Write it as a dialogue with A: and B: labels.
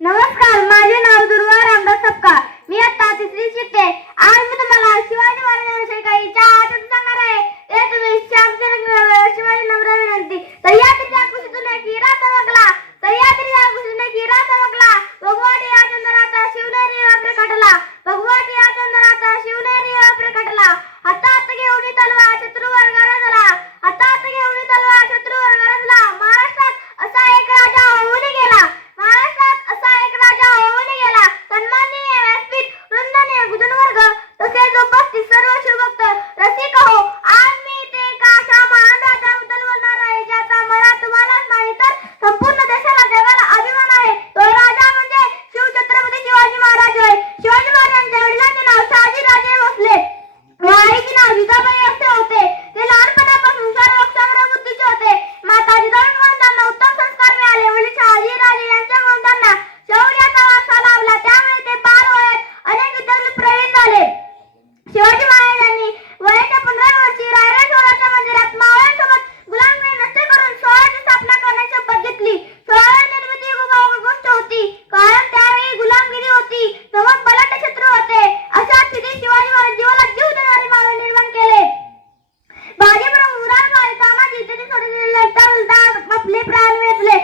A: नमस्कार माझे नाव दुर्वा रामदास सपका मी आता तिसरी शिकते आज मी तुम्हाला शिवाजी महाराजांविषयी काही चार आठवण सांगणार आहे. ते तुम्ही श्यामच्या शिवाजी नम्र विनंती. तर या तिच्या कुशीतून की रात मगला तर या तिच्या कुशीतून की रात मगला भगवान या चंद्राचा शिवनेरी प्रकटला. भगवान या चंद्राचा शिवनेरी प्रकटला. आता आता घेऊन तलवार शत्रू प्राण वेचले